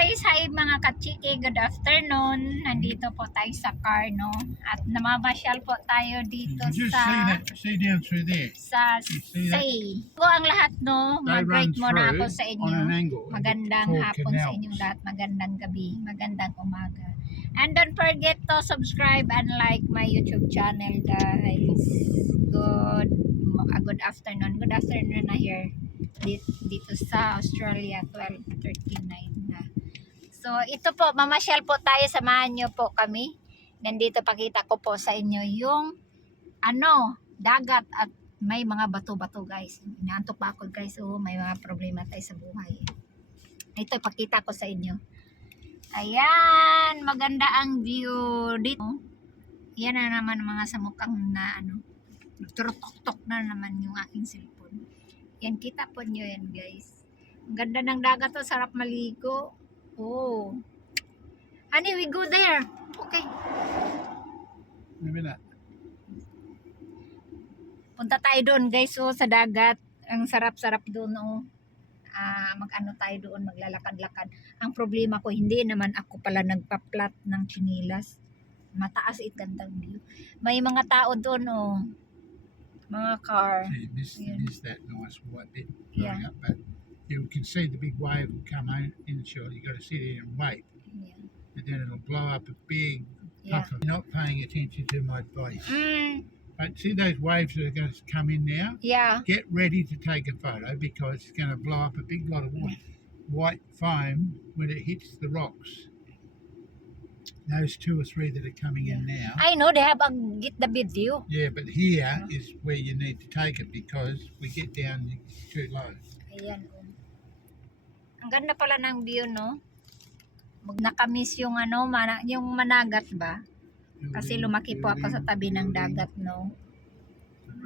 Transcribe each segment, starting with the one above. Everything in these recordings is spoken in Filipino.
guys! Hi mga kachiki! Good afternoon! Nandito po tayo sa car, no? At namamasyal po tayo dito You just sa see down through there. Say. Ito ang lahat, no? They Mag-greet run muna ako through sa on inyo. an angle. Magandang called hapon sa canals. inyong lahat. Magandang gabi. Magandang umaga. And don't forget to subscribe and like my YouTube channel, guys. Good afternoon. Good afternoon na here. Dito sa Australia, 12:39 na. So, ito po, mamasyal po tayo. Samahan nyo po kami. Nandito pakita ko po sa inyo yung dagat at may mga bato-bato, guys. Inaantok pa ako, guys. So, may mga problema tayo sa buhay. Ito, pakita ko sa inyo. Ayan, maganda ang view dito. Yan na naman mga samukang na turutok-tok na naman yung aking cellphone. Yan, kita po nyo yan, guys. Ang ganda ng dagat to, sarap maligo. Oh. Honey, we go there. Okay. Maybe that. Punta tayo doon, guys, oh, sa dagat. Ang sarap-sarap doon, oh. Mag-ano tayo doon, maglalakad-lakad. Ang problema ko, hindi naman ako pala nagpa-plat ng chinilas. Mataas gandang view. May mga tao doon, oh. Mga car. See, this that nice white bit Yeah. growing up, but you can see the big wave will come inshore. You got to sit here and wait, Yeah. and then it'll blow up a big Yeah. puff. You're not paying attention to my body. Mm, But see those waves that are going to come in now? yeah. Get ready to take a photo because it's going to blow up a big lot of white foam when it hits the rocks. Those two or three that are coming in now. I know they have get the video. Yeah, but here is where you need to take it because we get down too low. Ayan, oh. Ang ganda pala ng view, no? Nakamiss yung yung Managat ba? Kasi lumaki po ako sa tabi ng dagat, no?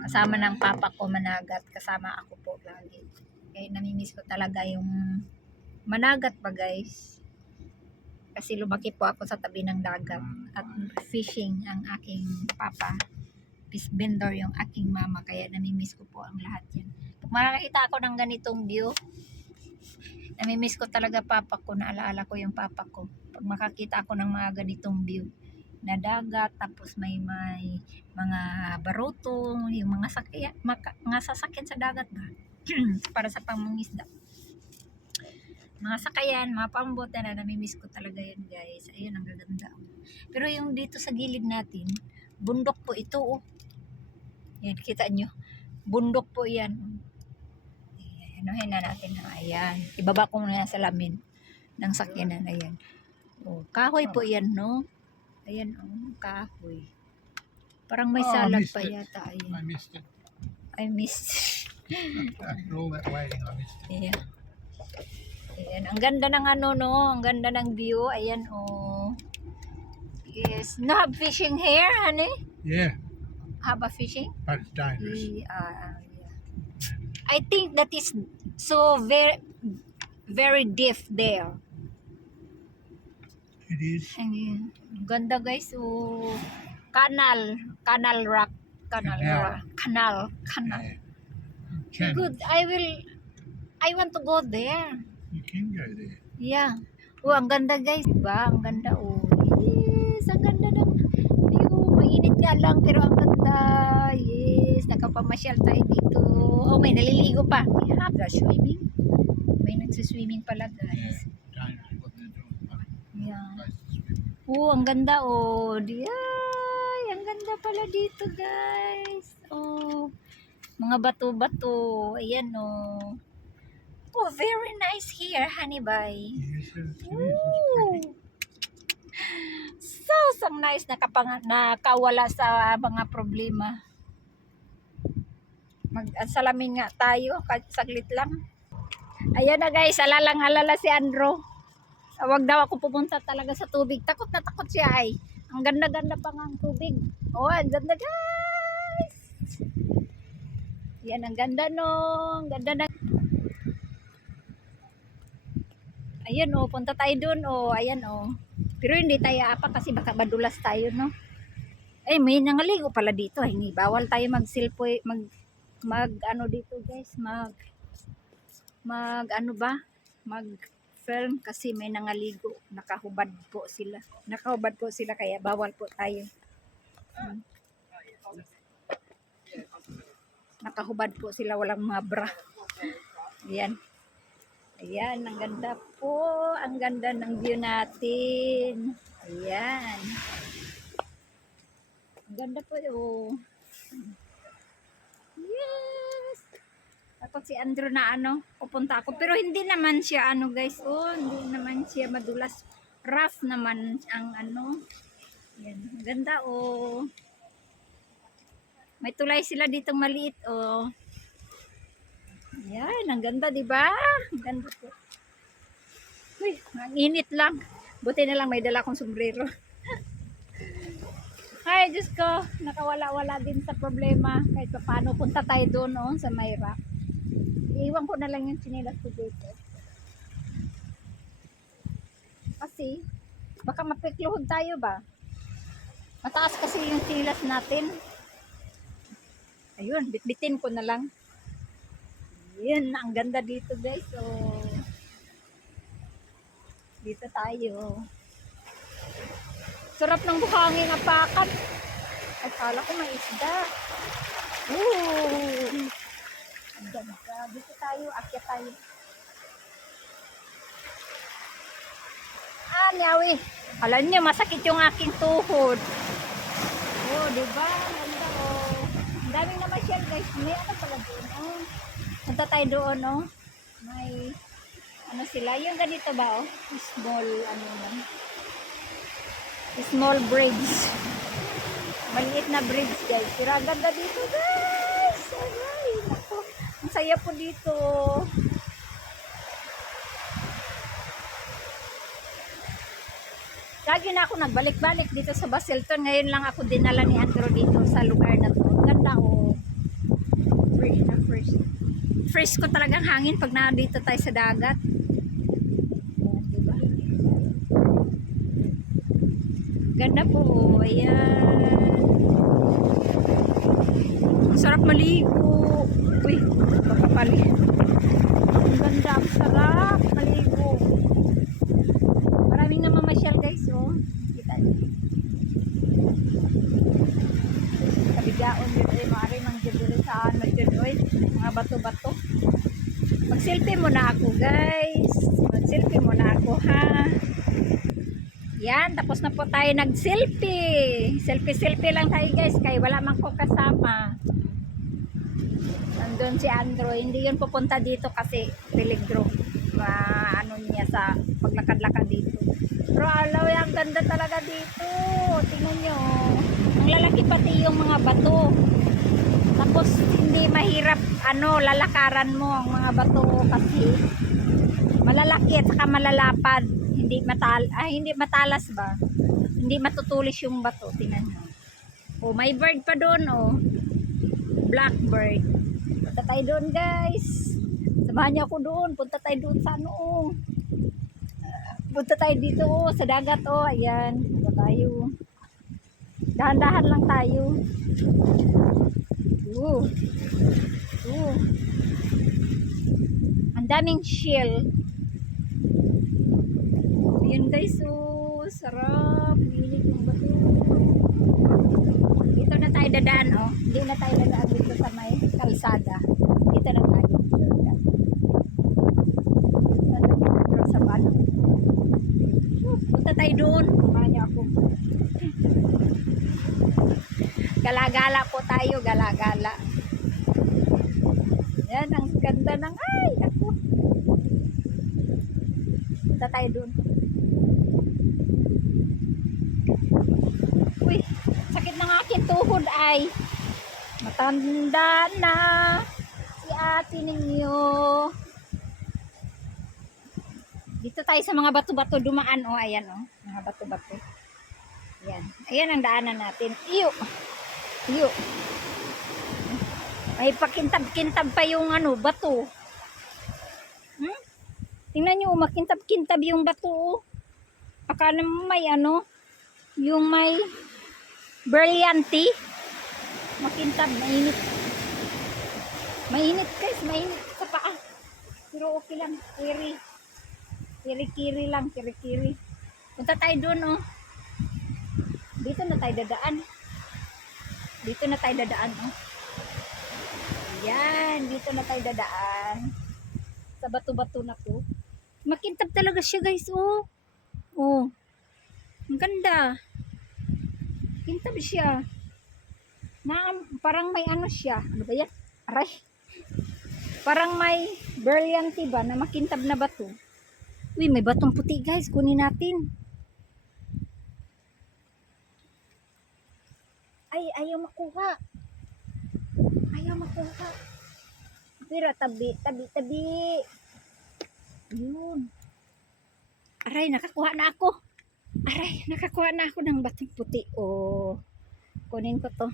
Kasama ng papa ko Managat, kasama ako po lagi. Kaya namimiss ko talaga yung Managat ba, guys? Kasi lumaki po ako sa tabi ng dagat at fishing ang aking papa. Fish vendor yung aking mama, kaya namimiss ko po ang lahat yan. Pag makakita ako ng ganitong view, namimiss ko talaga papa ko, naalaala ko yung papa ko. Pag makakita ako ng mga ganitong view na dagat, tapos may mga barutong, yung mga sasakyan sa dagat ba? Para sa pangungisda. Mga sakayan, mga pambot na namimiss ko talaga yun, guys. Ayun, ang gaganda. Pero yung dito sa gilid natin, bundok po ito, oh. Yan, kita nyo. Bundok po yan. Anuhin na natin. Ayan. Ibaba ko muna sa lamin ng sakyanan. Ayan. Oh, kahoy po yan, no? Ayan, oh, kahoy. Parang may salad pa yata. Ayan. I missed it. I missed. After all that waiting, I missed it. Ayan. Ayan. Ang ganda ng no? Ang ganda ng view. Ayan, oh. Yes. No have fishing here, honey? Yeah, Have a fishing? but it's dangerous. Yeah. I think that is so very, very deep there. It is. Ayan. Ganda, guys. Oh, canal rock. Canal. Yeah. Can. Good. I want to go there. You can go there. Yeah. Oh, ang ganda, guys. Diba? Ang ganda, oh. Yes, ang ganda ng view. Mainit nga lang, pero ang ganda. Yes, nakapamasyal tayo dito. Oh, may naliligo pa. Yeah, swimming. May nagsiswimming pala, guys. Dangerous what they're doing. Yeah. Place to swim. Oh, ang ganda, oh. Ay, ang ganda pala dito, guys. Oh, mga bato-bato. Ayan, oh. Oh, very nice here, honey bye. Yes, it is. It's Ooh. pretty. So nice, nakawala sa mga problema. Mag-salamin nga tayo, saglit lang. Ayan na, guys, alalang-alala si Andrew. Wag daw ako pupunta talaga sa tubig. Takot na takot siya ay. Ang ganda-ganda pa nga ang tubig. Oh, ang ganda, guys. Yan, ang ganda, no. Ang ganda na. Ayan, oh, punta tayo dun, oh. Ayan, oh. Pero hindi tayo apa kasi baka madulas tayo, no. Eh, may nangaligo pala dito. Hindi bawal tayo mag-silpoy, mag ano dito, guys, mag mag-film kasi may nangaligo. Nakahubad po sila. Nakahubad po sila kaya bawal po tayo. Nakahubad po sila, walang mga bra. Ayan. Ayan, ang ganda po. Ang ganda ng view natin. Ayan. Ang ganda po yun. Yes! Tapos si Andrew na pupunta ako. Pero hindi naman siya guys. Oh, hindi naman siya madulas. Rough naman ang Ayan. Ang ganda oh. May tulay sila ditong maliit oh. Ayan, ang ganda, di ba? Ang ganda po. Uy, ang init lang. Buti na lang may dala akong sombrero. Ay, Diyos ko, nakawala-wala din sa problema. Kahit pa paano, punta tayo doon sa may rock. Iiwan ko na lang yung tsinelas ko dito. Kasi, baka mapikluhod tayo ba? Mataas kasi yung tsinelas natin. Ayun, bitbitin ko na lang. Yan, ang ganda dito guys. So, dito tayo. Sarap ng buhangin apakan. Ay, kala ko may isda. Ooh! Ang ganda. Dito tayo, akyat tayo. Nyawi. Alam niyo, masakit yung aking tuhod. Oh, diba? Ang ganda oh. Ang daming naman siya guys. May pala doon oh. Punta tayo doon may sila yung ganito ba small small bridge, maliit na bridge guys, pero ang ganda dito guys. Ay, naku, ang saya po dito. Lagi na ako nagbalik-balik dito sa Basilton. Ngayon lang ako dinala ni Andrew dito sa lugar na to. Ganda fresh na fresh. Fresh ko talagang hangin pag nandito tayo sa dagat. Diba? Ganda po. Ayan. Sarap maligo. Uy, kapapali. Ang ganda. Ang sarap maligo. Maraming namamasyal guys. Kita niyo. Kabigaon yun. Maaaring manggibuli sa mga bato-bato. Mag-selfie muna ako guys. Mag-selfie muna ako ha. Yan, tapos na po tayo nag-selfie. Selfie lang tayo guys. Kaya wala man ko kasama. Nandun si Andrew. Hindi yun pupunta dito kasi peligro. Niya sa paglakad-lakad dito. Pero alaw, ang ganda talaga dito. Tingnan nyo. Ang lalaki pati yung mga bato. Tapos hindi mahirap lalakaran mo ang mga bato kasi malalaki at saka malalapad. Hindi matalas ba? Hindi matutulis yung bato. Tingnan nyo. May bird pa doon Blackbird. Punta tayo doon guys. Samahan niyo ako doon. Punta tayo doon sa punta tayo dito sa dagat ayan. Punta tayo. Dahan-dahan lang tayo. Ang daming shell. Ayan guys, sarap. Milig yung bato. Dito na tayo dadaan, Hindi na tayo dadaan dito sa may kalsada. Dito na tayo. Sa bano. Punta tayo doon. Kumahan niyo ako. Gala-gala po tayo, gala-gala. Yan, ang ganda ng ako. Punta tayo doon. Uy, sakit ng aking tuhod ay. Matanda na si ate ninyo. Dito tayo sa mga bato-bato dumaan ayan mga bato-bato. Ayan. Ayan ang daanan natin. Iyo. May pakintab-kintab pa yung bato. Tingnan nyo, makintab-kintab yung bato. Baka naman may yung may brilliante. Makintab, mainit. Mainit guys, mainit sa paa. Pero okay lang, airy. Kiri-kiri lang, kiri-kiri. Punta tayo doon, oh. Dito na tayo dadaan. Dito na tayo dadaan, oh. Yan, dito na tayo dadaan. Sa bato-bato na po. Makintab talaga siya, guys, oh. Oh. Ang ganda. Kintab siya. Parang may ano siya. Ano ba yan? Aray. Parang may brilliante ba na makintab na bato. Uy, may batong puti, guys. Kunin natin. Ay, ayaw makuha. Ayaw makuha. Pero tabi. Yun. Aray, nakakuha na ako. Ng batong puti. Oh. Kunin ko to.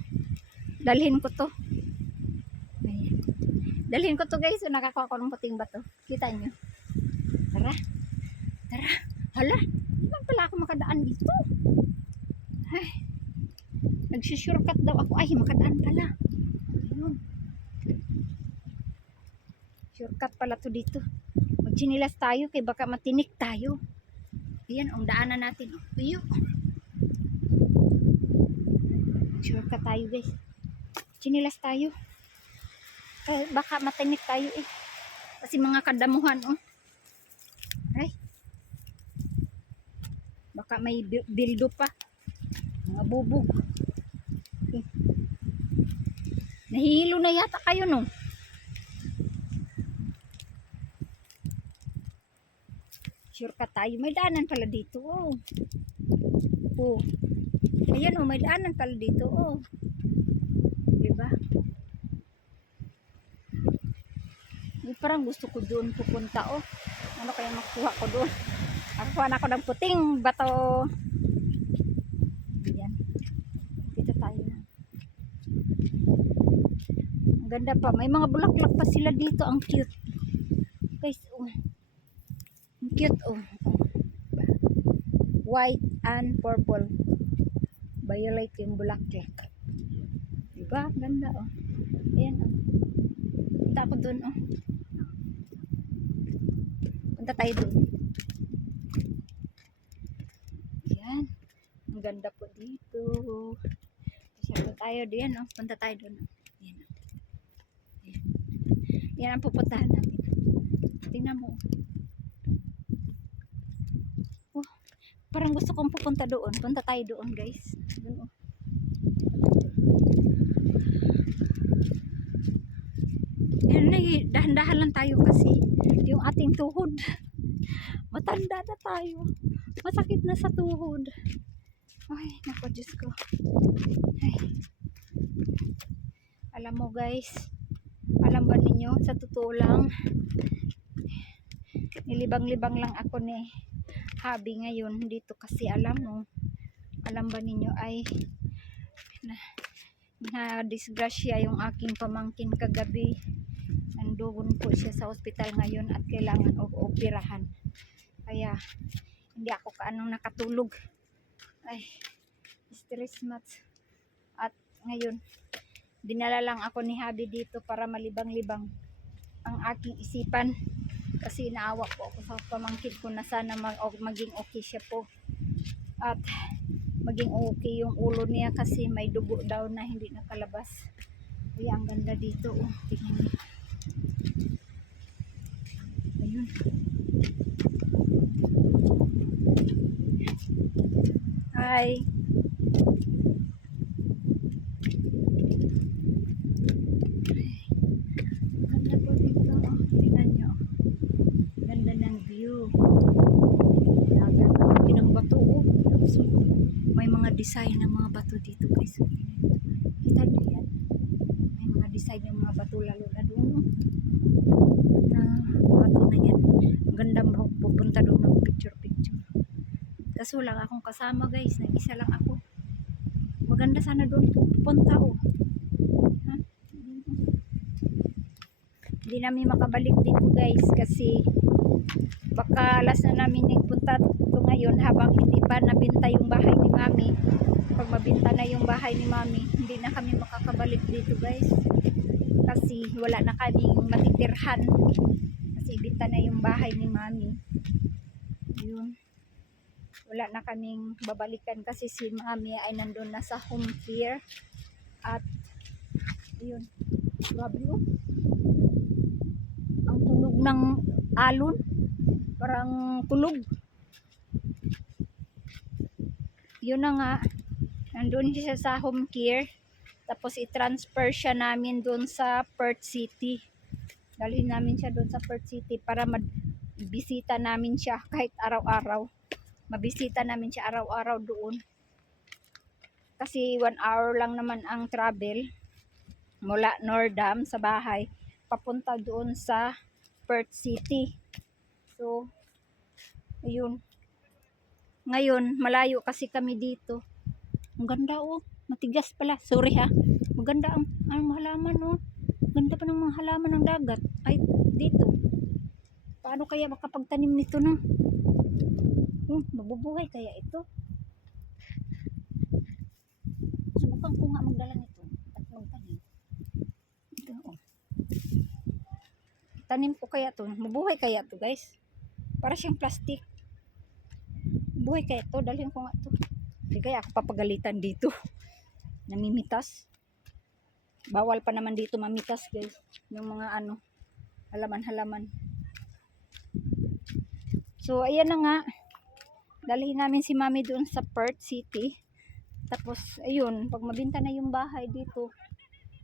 Dalhin ko to. Ayan. Dalhin ko to, guys. So, nakakuha ko ng puting bato. Kita nyo. Tara. Hala. Saan pala ako makadaan dito? Ay. Nagsusurkat daw ako. Ay, makadaan pala. Ayun. Shortcut pala to dito. Magsinilas tayo kay baka matinik tayo. Ayan, ang daanan natin. Uyo. Shortcut tayo, guys. Sinilas tayo. Baka matinik tayo eh. Kasi mga kadamuhan, oh. Ay. Baka may bildo pa. Mga bubog. Okay. Nahihilo na yata kayo, no? Shortcut tayo. May daanan pala dito, oh. Oh. Ayan, oh, may daanan pala dito, oh. Diba? Parang gusto ko doon pupunta, oh. Ano kaya makuha ko doon? Nakuha na ako ng puting bato. Ayan. Dito tayo na. Ang ganda pa. May mga bulaklak pa sila dito. Ang cute. Guys, oh. Ang cute, oh. White and purple. Violet yung bulaklak. Diba? Ang ganda, oh. Ayan, oh. Punta ako doon, oh. Punta tayo doon. Ayan. Ang ganda po dito. Punta tayo diyan, oh. Punta tayo doon, oh. Ayan, oh. Ayan. Yan ang pupuntahan natin. Tingnan mo. Oh, parang gusto kong pupunta doon. Punta tayo doon, guys. Doon, oh. Yan, dahan-dahan lang tayo kasi yung ating tuhod. Matanda na tayo. Masakit na sa tuhod. Ay, naku, Diyos ko. Ay. Alam mo, guys, alam ba ninyo, sa totoo lang, nilibang-libang lang ako ni Habi ngayon dito kasi alam ba ninyo ay na disgrasya yung aking pamangkin kagabi. Nandoon po siya sa ospital ngayon at kailangan operahan. Kaya hindi ako kaanong nakatulog. Ay, stress much. At ngayon, dinala lang ako ni Habi dito para malibang-libang ang aking isipan. Kasi naawa po ako sa pamangkin ko na sana maging okay siya po. At maging okay yung ulo niya kasi may dugo daw na hindi nakalabas. Kaya ang ganda dito, oh. Tingnan niyo. Ayun. Hi. Ganda po dito, oh. Tingnan niyo. Ganda ng view. Ng bato, oh. So, may mga design ng mga bato dito, guys. Kita niyo yan? May mga design ng mga bato lalo na doon, oh. Na bato na yan. Ang ganda pupunta doon ng picture. Kaso lang akong kasama, guys. Nag-isa lang ako. Maganda sana doon pupunta, oh. Ha? Hindi namin makabalik dito, guys, kasi baka last na namin nagpunta ito ngayon habang hindi pa nabinta yung bahay ni Mami. Pag mabinta na yung bahay ni Mami, hindi na kami makakabalik dito, guys. Kasi wala na kaming matitirhan. Kasi ibinta na yung bahay ni Mami. Yun. Wala na kaming babalikan kasi si mami ay nandun na sa home care. At yun. Grabe oh. Ang tunog ng alon. Parang tulog. Yun na nga. Nandun siya sa home care. Tapos i-transfer siya namin doon sa Perth City. Dalhin namin siya doon sa Perth City para bisita namin siya kahit araw-araw. Mabisita namin siya araw-araw doon. Kasi 1 hour lang naman ang travel mula Nordam sa bahay papunta doon sa Perth City. So, ayun. Ngayon, malayo kasi kami dito. Ang ganda oh. Matigas pala. Sorry ha. Maganda ang halaman oh. Ganda pa ng mga halaman ng dagat. Ay, dito. Paano kaya makapagtanim nito no? Mabubuhay kaya ito? Subukan ko nga magdala nito at magtanim. Ito oh. Tanim ko kaya to. Mabuhay kaya to guys? Para siyang plastic. Buhay kaya to. Dalhin ko nga to. Hindi kaya ako papagalitan dito. Namimitas. Bawal pa naman dito mamitas guys. Yung mga ano, halaman-halaman. So ayan na nga. Dalhin namin si mami doon sa Perth City. Tapos ayun, pag mabinta na yung bahay dito,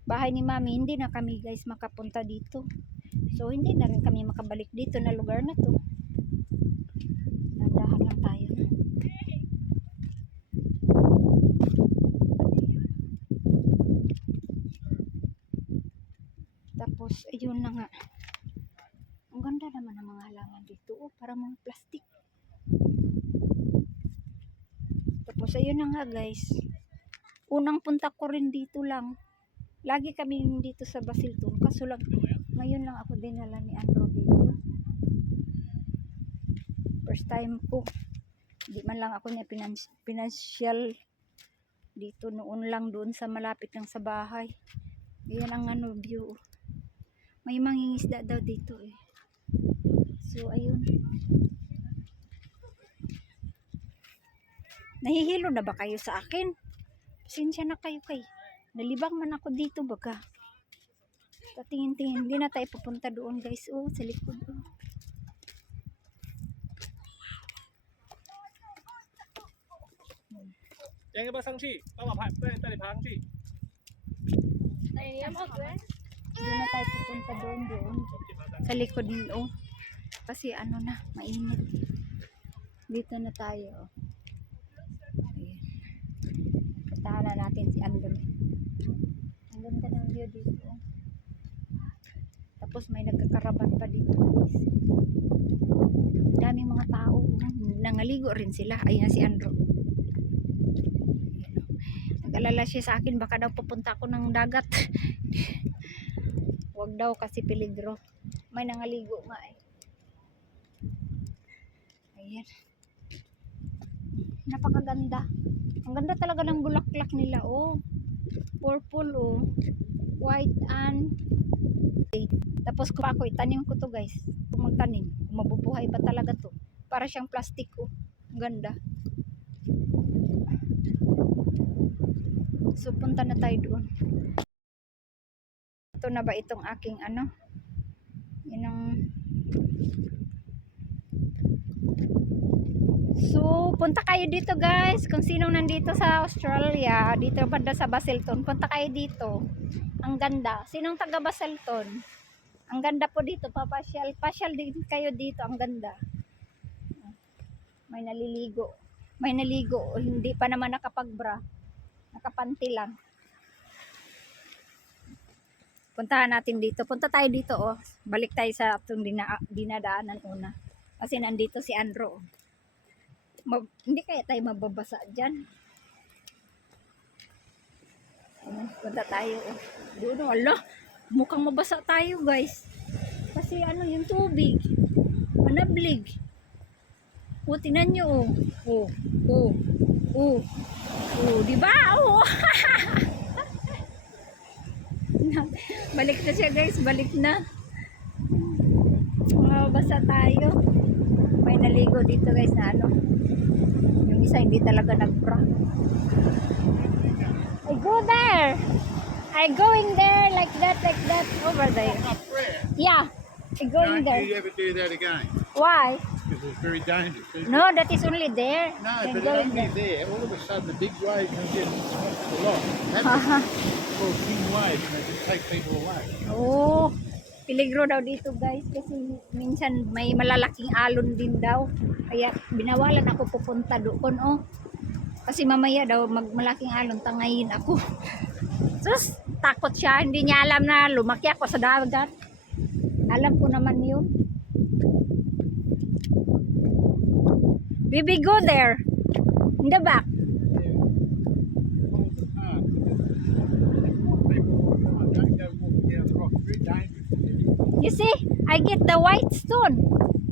bahay ni mami, hindi na kami guys makapunta dito. So hindi na rin kami makabalik dito na lugar na to. Nandahan lang tayo na. Tapos ayun na nga. Ang ganda naman ng mga halaman dito. Oh, para mga plastic. Tapos ayun na nga guys. Unang punta ko rin dito lang. Lagi kami dito sa Basilton. Kaso lang, ngayon lang ako dinala ni Andrew dito. First time ko. Hindi man lang ako niya pinansyal dito noon lang doon sa malapit lang sa bahay. Yan ang ano view. May mangingisda daw dito eh. So ayun. Nahihilo na ba kayo sa akin? Pasensya na kayo kay. Nalibang man ako dito baga. Tatingin-tingin. Hindi na tayo pupunta doon guys. Oh, sa likod. Oh. Yang ba sang chi? Tama pa, tali pang chi. Hindi na tayo pupunta doon. Sa likod din. Oh. Kasi ano na, mainit. Dito na tayo. Oh. Ayan. Puntahan na natin si Andrew. Ang ganda ng view dito. Oh. Tapos may nagkakaraban pa dito guys. Daming mga tao. Nangaligo rin sila. Ayan si Andrew. Nag-alala siya sa akin. Baka daw pupunta ako ng dagat. Huwag daw kasi peligro. May nangaligo nga eh. Ayan. Napakaganda. Ang ganda talaga ng bulaklak nila. Oh. Purple oh. White and tapos kung ako itanim ko to guys. Kung magtanim, kung mabubuhay ba talaga to. Para siyang plastic oh. Ang ganda. So punta na tayo doon. Ito na ba itong aking ano? Yun ang so, punta kayo dito guys. Kung sinong nandito sa Australia, dito banda sa Basilton, punta kayo dito. Ang ganda. Sinong taga Basilton? Ang ganda po dito. Papasyal. Pasyal din kayo dito. Ang ganda. May naliligo. May naligo. Hindi pa naman nakapagbra. Nakapanti lang. Puntahan natin dito. Punta tayo dito oh. Balik tayo sa itong dinadaanan una. Kasi nandito si Andrew. Hindi kaya tayo mababasa dyan. Punta tayo. Doon, wala. Mukhang mabasa tayo guys. Kasi ano yung tubig. Manablig. O, tinan nyo oh. Diba? Oh. Balik na siya guys. Balik na. Mababasa tayo. May naligo naligo dito guys na ano. Yung isa hindi talaga nag-bra. I go there. I going there like that over there. Up there. Yeah, I going Don't there. you ever do that again? Why? Because it's very dangerous. Isn't it? No, that is only there. No, I'm but going only there. All of a sudden, the big waves will just swash the lot. That's called king waves, and they just take people away. Oh, peligro daw dito guys kasi minsan may malalaking alon din daw. Kaya binawalan ako pupunta doon oh. Kasi mamaya daw magmalaking alon tangayin ako. Sus, takot siya. Hindi niya alam na lumaki ako sa dagat. Alam ko naman yun. Baby, go there. In the back. All the time. People all the time don't go walking down the rock. It's very dangerous. You see, I get the white stone.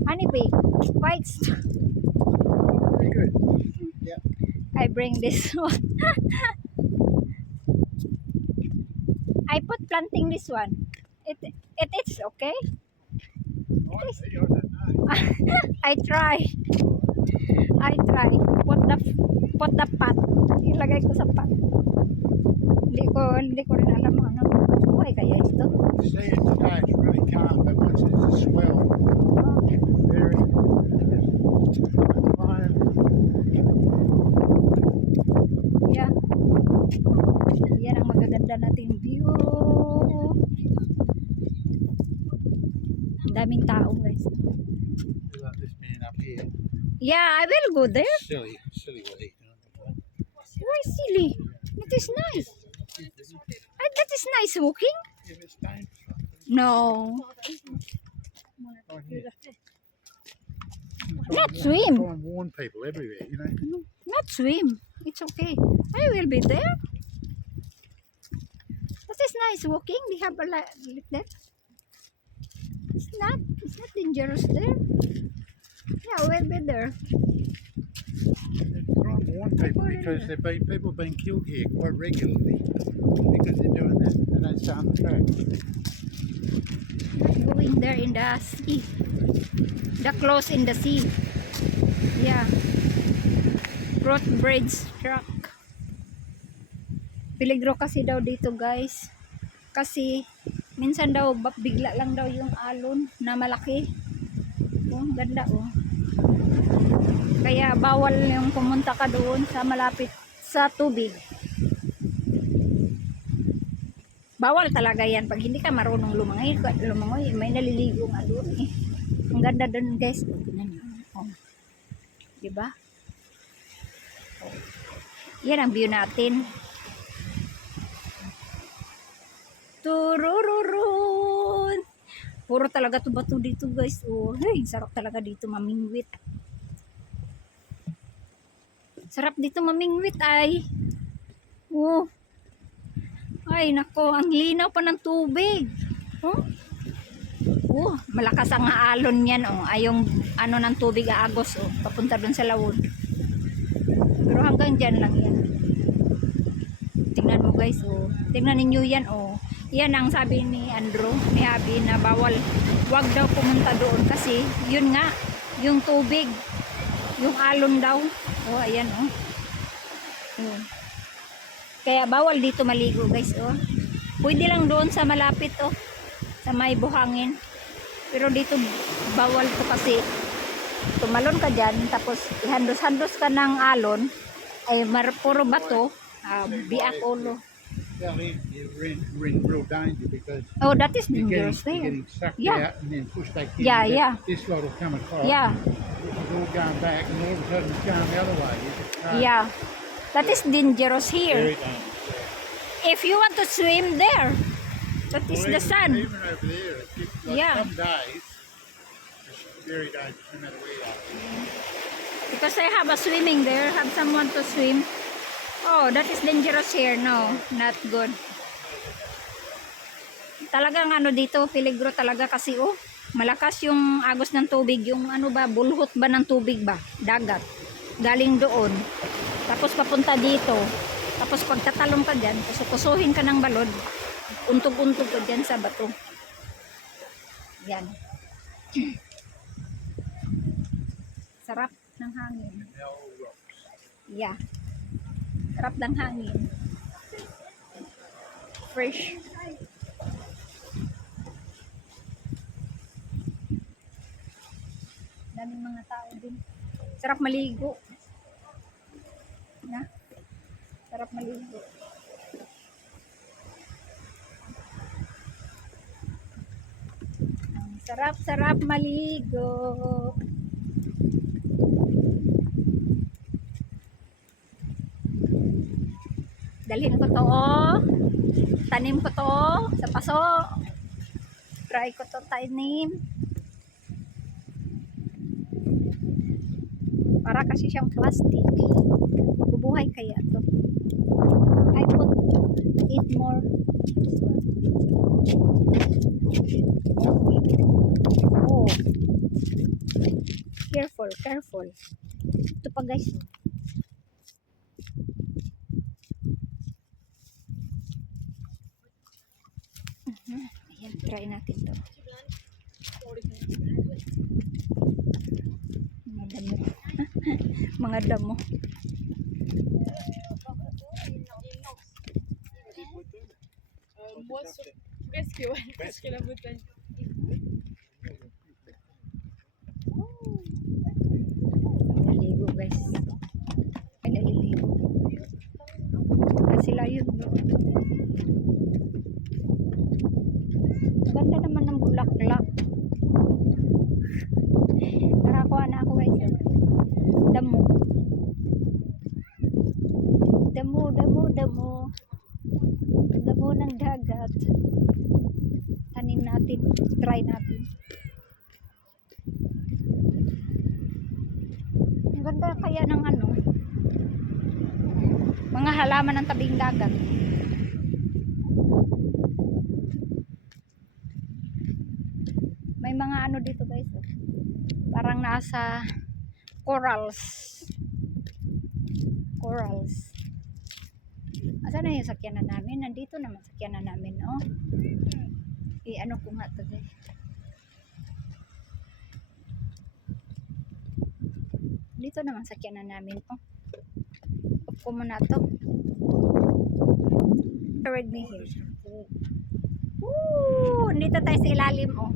Honeybee, white stone. Very good. Yeah. I bring this one. I put planting this one. It is okay. I see, I don't know. I try. Put the pot. Ilagay ko sa pot. Hindi ko rin alam ano. Buhay kaya ito. See it today, it's really calm, but once there's a swell, it's very fine. Yeah. Yan ang magaganda nating view. Daming tao guys. Like this man up here. Yeah, I will go there. Silly what he's doing. Why silly? It is nice. That is nice walking. If it's dangerous, No. right here. Not swim. Try and warn people everywhere, you know. Not swim. It's okay. I will be there. That is nice walking. They have a like that. It's not dangerous there. Yeah, we'll be there. Try and warn people because people have been killed here quite regularly because they're doing that. They don't stay on the track. Going there in the sea. The close in the sea. Yeah. Broad bridge truck. Peligro kasi daw dito guys. Kasi minsan daw bigla lang daw yung alon na malaki. Oh, ganda oh. Kaya bawal yung pumunta ka doon sa malapit sa tubig. Bawal talaga yan pag hindi ka marunong lumangoy, may naliligo nga doon eh. Ang ganda doon guys. Oh, tingnan niyo. Oh. Diba? Oh. Yan ang view natin. Turururun. Puro talaga to bato dito guys. Oh, hey, sarap talaga dito mamingwit. Sarap dito mamingwit ay. Oh. Ay nako, ang linaw pa ng tubig. Oh. Oh, malakas ang alon niyan oh. Ay yung ano ng tubig aagos oh, papunta doon sa lawod. Pero hanggang diyan lang yan. Tingnan mo guys oh. Tingnan ninyo yan oh. Yan ang sabi ni Andrew, ni Abby na bawal, wag daw pumunta doon kasi yun nga, yung tubig, yung alon daw. Oh, ayan oh. Oh. Kaya bawal dito maligo guys oh. Pwede lang doon sa malapit oh, sa may buhangin. Pero dito bawal to kasi tumalon ka dyan, tapos ihandos-handos ka ng alon, ay puro bato, biak ulo. Well, you're in real danger because Oh, that is you're dangerous getting there. sucked Yeah. out and then pushed back in. Yeah, yeah. This lot will come across. Yeah, It's all going back and all of a sudden it's going the other way. You just can't. yeah. That is dangerous Very here. dangerous. If you want to swim there, that is Well, the sun. Even over there, it's just like Yeah. some days it's very dangerous no matter where you are. Because I have a swimming there, have someone to swim. Oh, that is dangerous here. No, not good. Talagang ano dito, peligro talaga kasi oh, malakas yung agos ng tubig, yung ano ba, bulhot ba ng tubig ba? Dagat. Galing doon. Tapos papunta dito. Tapos pagtatalong ka dyan, kusukusuhin ka ng balod, untog-untog ka dyan sa bato. Yan. Sarap ng hangin. Canal rocks. Yeah. Sarap ng hangin. Fresh. Daming mga tao din. Sarap maligo. Na? Sarap maligo. Ang sarap-sarap maligo. Dalhin ko to, oh. Tanim ko to sa paso. Try ko to tanim. Para kasi siyang plastic. Mabubuhay kaya to. I put it more. This one. Oh. Careful, careful. Ito pa guys. Ayan, try natin to. Mga damo. Mga damo. Presque la bouteille. Naligo guys. Ay, naliligo. Kasi layo doon. Ganda naman ng bulaklak. Nakakuha na ako guys. Damo. Damo, damo, damo. Damo ng dagat. Tanim natin. Try natin. Ang ganda kaya ng ano. Mga halaman ng tabing dagat. May mga ano dito guys. Oh. Parang nasa corals. Corals. Asan na yung sakyanan namin? Nandito naman sakyanan namin, oh. Ano ko nga to guys. Dito naman sakyanan namin, oh. Up ko muna to. With me here. Woo! Dito tayo sa ilalim, oh.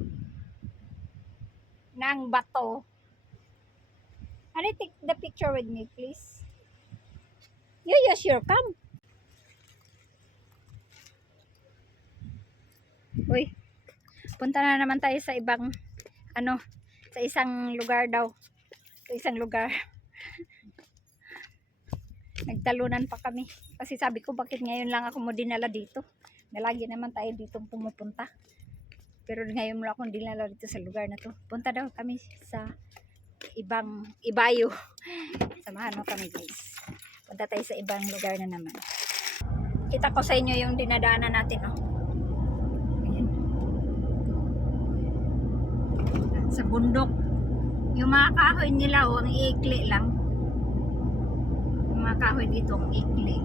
Ng bato. Honey, take the picture with me, please. You sure come. Uy, punta na naman tayo sa ibang, ano, sa isang lugar daw. Sa isang lugar. Nagtalunan pa kami. Kasi sabi ko, bakit ngayon lang ako mo dinala dito? Nalagi naman tayo dito pumupunta. Pero ngayon mo akong dinala dito sa lugar na to. Punta daw kami sa ibang ibayo. Samahan mo kami guys. Punta tayo sa ibang lugar na naman. Kita ko sa inyo yung dinadaanan natin, oh. Ayan. Sa bundok. Yung mga kahoy nila, oh, ang iikli lang. Yung mga kahoy dito, ang iikli.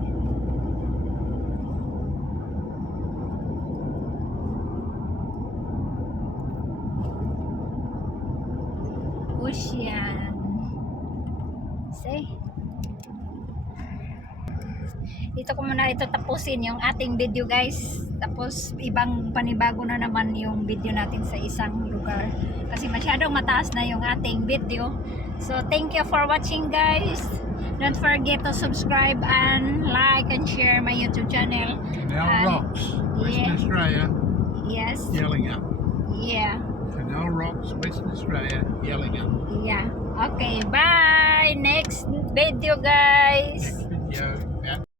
Ocean. See? Dito ko muna ito tapusin yung ating video guys. Tapos ibang panibago na naman yung video natin sa isang lugar. Kasi masyadong mataas na yung ating video. So thank you for watching guys. Don't forget to subscribe and like and share my YouTube channel. Canal rocks. Western yeah. Australia. Yes. Yelling up. Yeah. Canal rocks. Western Australia. Yelling up. Yeah. Okay, bye. Next video guys. Next video.